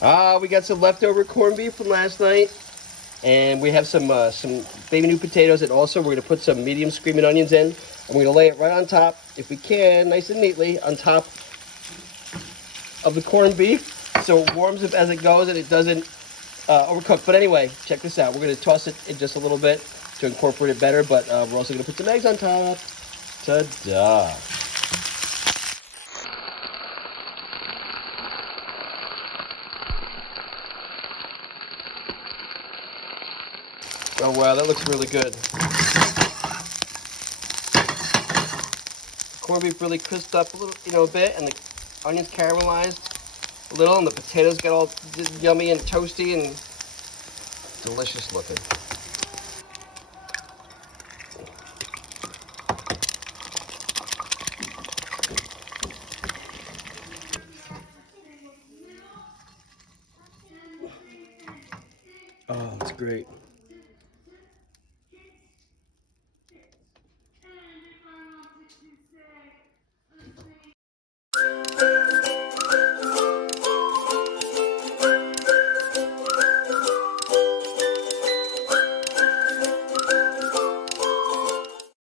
We got some leftover corned beef from last night, and we have some baby new potatoes, and also we're gonna put some medium screaming onions in, and we're gonna lay it right on top, if we can, nice and neatly, on top of the corned beef, so it warms up as it goes and it doesn't overcook. But anyway, check this out. We're gonna toss it in just a little bit to incorporate it better, but we're also gonna put some eggs on top. Ta-da! Oh wow, that looks really good. Corned beef really crisped up a little, a bit, and the onions caramelized a little, and the potatoes got all yummy and toasty and delicious looking. Oh, that's great.